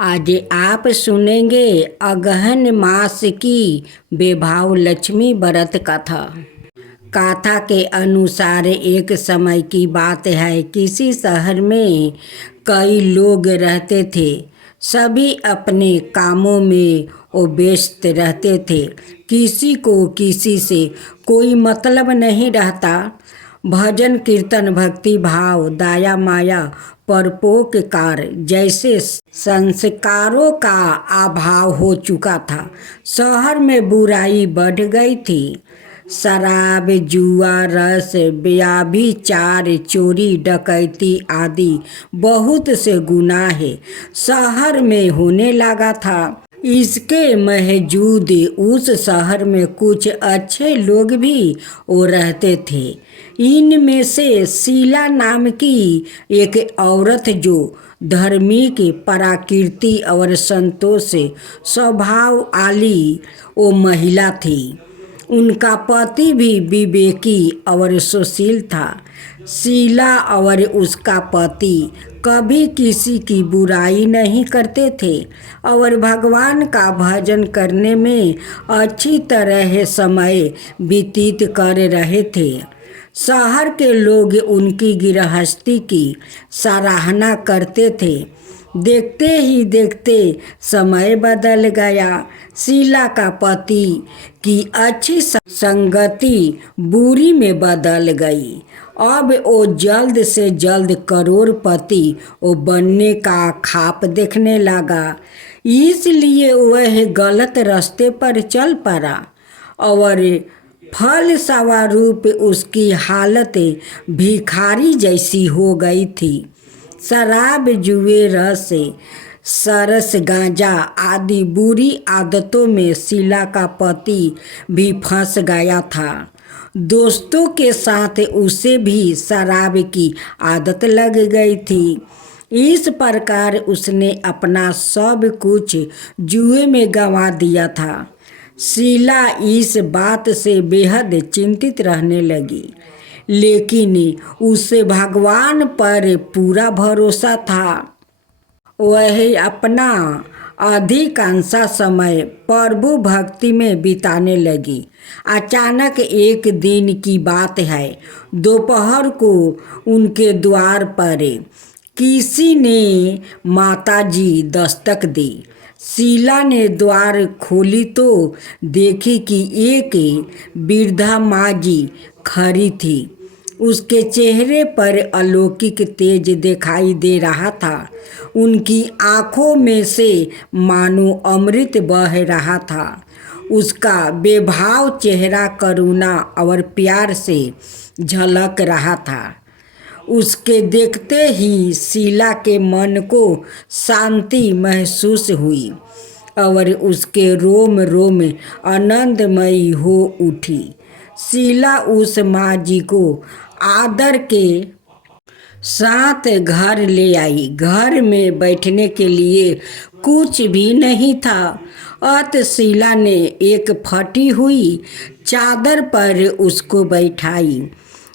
आज आप सुनेंगे अगहन मास की बेभाव लक्ष्मी व्रत कथा। कथा के अनुसार एक समय की बात है। किसी शहर में कई लोग रहते थे। सभी अपने कामों में वो व्यस्त रहते थे। किसी को किसी से कोई मतलब नहीं रहता। भजन कीर्तन भक्ति भाव दया माया परोपकार जैसे संस्कारों का अभाव हो चुका था। शहर में बुराई बढ़ गई थी। शराब जुआ रस व्यभिचार चोरी डकैती आदि बहुत से गुनाह शहर में होने लगा था। इसके बावजूद उस शहर में कुछ अच्छे लोग भी वो रहते थे। इनमें से शीला नाम की एक औरत जो धार्मिक प्रकृति और संतोष स्वभाव वाली वो महिला थी। उनका पति भी विवेकी और सुशील था। शीला और उसका पति कभी किसी की बुराई नहीं करते थे और भगवान का भजन करने में अच्छी तरह समय व्यतीत कर रहे थे। शहर के लोग उनकी गृहस्थी की सराहना करते थे। देखते ही देखते समय बदल गया। शीला का पति की अच्छी संगति बुरी में बदल गई। अब वो जल्द से जल्द करोड़पति वो बनने का ख्वाब देखने लगा। इसलिए वह गलत रास्ते पर चल पड़ा और फलस्वरूप उसकी हालत भिखारी जैसी हो गई थी। शराब जुए रस सरस गांजा आदि बुरी आदतों में शीला का पति भी फंस गया था। दोस्तों के साथ उसे भी शराब की आदत लग गई थी। इस प्रकार उसने अपना सब कुछ जुए में गंवा दिया था। शीला इस बात से बेहद चिंतित रहने लगी, लेकिन उसे भगवान पर पूरा भरोसा था। वह अपना अधिकांश समय प्रभु भक्ति में बिताने लगी। अचानक एक दिन की बात है, दोपहर को उनके द्वार पर किसी ने माताजी दस्तक दी। शीला ने द्वार खोली तो देखी कि एक वृद्धा माँ जी खड़ी थी। उसके चेहरे पर अलौकिक तेज दिखाई दे रहा था। उनकी आँखों में से मानो अमृत बह रहा था। उसका बेभाव चेहरा करुणा और प्यार से झलक रहा था। उसके देखते ही शीला के मन को शांति महसूस हुई और उसके रोम रोम आनंदमयी हो उठी। शीला उस माँ जी को आदर के साथ घर ले आई। घर में बैठने के लिए कुछ भी नहीं था। अतः शीला ने एक फटी हुई चादर पर उसको बैठाई।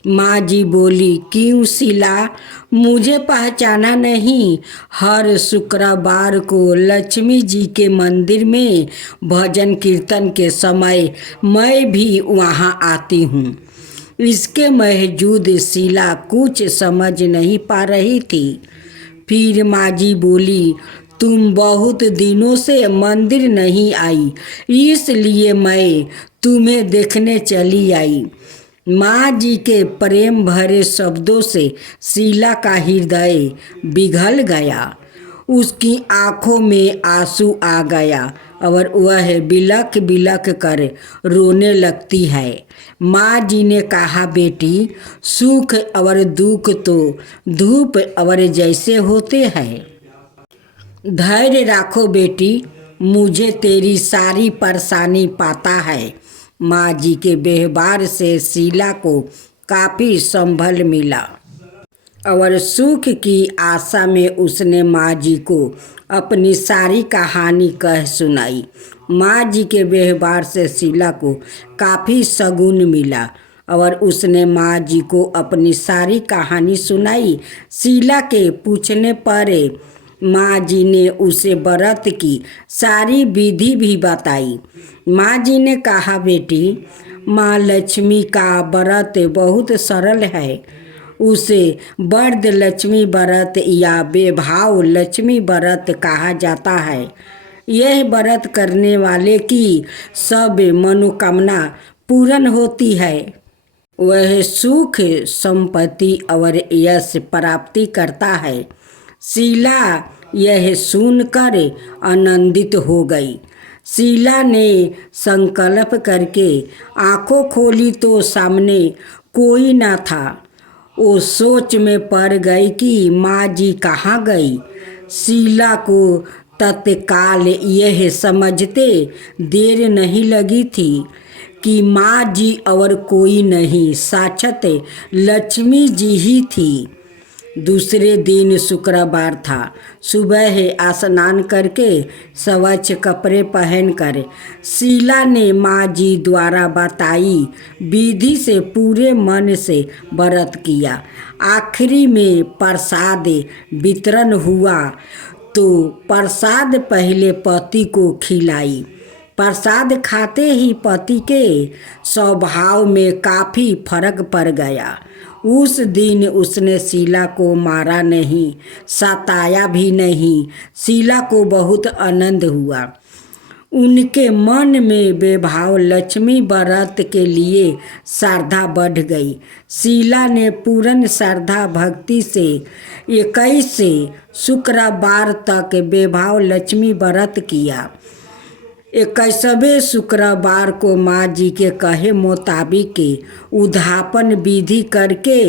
माँ जी बोली, क्यों शीला, मुझे पहचाना नहीं? हर शुक्रवार को लक्ष्मी जी के मंदिर में भजन कीर्तन के समय मैं भी वहाँ आती हूँ। इसके बावजूद शीला कुछ समझ नहीं पा रही थी। फिर माँ जी बोली, तुम बहुत दिनों से मंदिर नहीं आई, इसलिए मैं तुम्हें देखने चली आई। माँ जी के प्रेम भरे शब्दों से शीला का हृदय पिघल गया। उसकी आंखों में आंसू आ गया और वह बिलख बिलख कर रोने लगती है। माँ जी ने कहा, बेटी, सुख और दुख तो धूप और जैसे होते हैं। धैर्य रखो बेटी, मुझे तेरी सारी परेशानी पता है। माँ जी के व्यवहार से शीला को काफ़ी संभल मिला और सुख की आशा में उसने माँ जी को अपनी सारी कहानी कह सुनाई। माँ जी के व्यवहार से शीला को काफ़ी सुकून मिला और उसने माँ जी को अपनी सारी कहानी सुनाई। शीला के पूछने पर माँ जी ने उसे व्रत की सारी विधि भी बताई। माँ जी ने कहा, बेटी, माँ लक्ष्मी का व्रत बहुत सरल है। उसे वर्ध लक्ष्मी व्रत या बेभाव लक्ष्मी व्रत कहा जाता है। यह व्रत करने वाले की सब मनोकामना पूर्ण होती है। वह सुख, संपत्ति और यश प्राप्ति करता है। शीला यह सुनकर आनंदित हो गई। शीला ने संकल्प करके आंखों खोली तो सामने कोई न था। वो सोच में पड़ गई कि माँ जी कहाँ गई। शीला को तत्काल यह समझते देर नहीं लगी थी कि माँ जी और कोई नहीं, साक्षात लक्ष्मी जी ही थी। दूसरे दिन शुक्रवार था। सुबह स्नान करके स्वच्छ कपड़े पहनकर शीला ने माँ जी द्वारा बताई विधि से पूरे मन से व्रत किया। आखिरी में प्रसाद वितरण हुआ तो प्रसाद पहले पति को खिलाई। प्रसाद खाते ही पति के स्वभाव में काफ़ी फर्क पड़ गया। उस दिन उसने शीला को मारा नहीं, सताया भी नहीं। शीला को बहुत आनंद हुआ। उनके मन में बेभाव लक्ष्मी व्रत के लिए श्रद्धा बढ़ गई। शीला ने पूर्ण श्रद्धा भक्ति से 21 शुक्रवार तक बेभाव लक्ष्मी व्रत किया। 21वें शुक्रवार को माँ जी के कहे मुताबिक उद्यापन विधि करके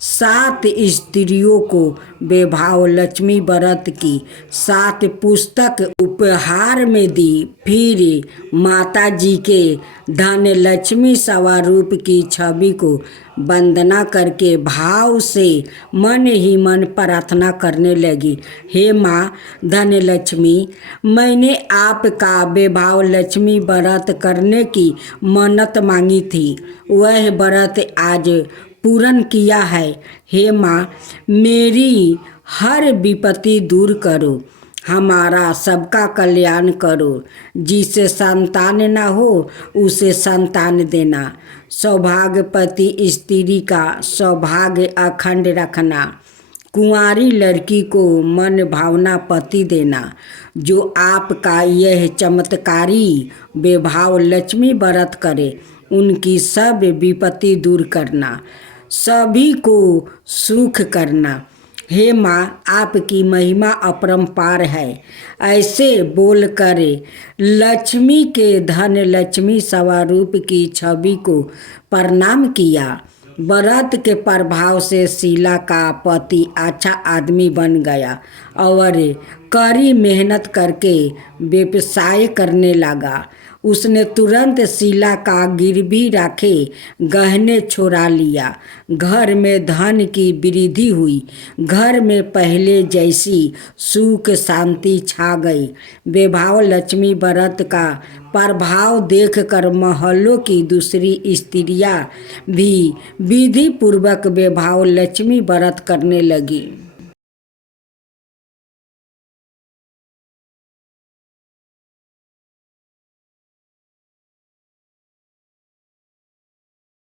7 स्त्रियों को बेभाव लक्ष्मी व्रत की 7 पुस्तक उपहार में दी। फिर माता जी के धन लक्ष्मी स्वरूप की छवि को वंदना करके भाव से मन ही मन प्रार्थना करने लगी, हे माँ धन लक्ष्मी, मैंने आपका बेभाव लक्ष्मी व्रत करने की मन्नत मांगी थी। वह व्रत आज पूर्ण किया है। हे माँ, मेरी हर विपत्ति दूर करो, हमारा सबका कल्याण करो। जिसे संतान न हो उसे संतान देना। सौभाग्यवती स्त्री का सौभाग्य अखंड रखना। कुंवारी लड़की को मन भावना पति देना। जो आपका यह चमत्कारी बेभाव लक्ष्मी व्रत करे, उनकी सब विपत्ति दूर करना, सभी को सुख करना। हे माँ, आपकी महिमा अपरंपार है। ऐसे बोलकर लक्ष्मी के धन लक्ष्मी स्वरूप की छवि को प्रणाम किया। व्रत के प्रभाव से शीला का पति अच्छा आदमी बन गया और कड़ी मेहनत करके व्यवसाय करने लगा। उसने तुरंत शीला का गिरवी रखे गहने छोड़ा लिया। घर में धन की वृद्धि हुई। घर में पहले जैसी सुख शांति छा गई। बेभाव लक्ष्मी व्रत का प्रभाव देखकर महलों की दूसरी स्त्रियां भी विधि पूर्वक बेभाव लक्ष्मी व्रत करने लगी।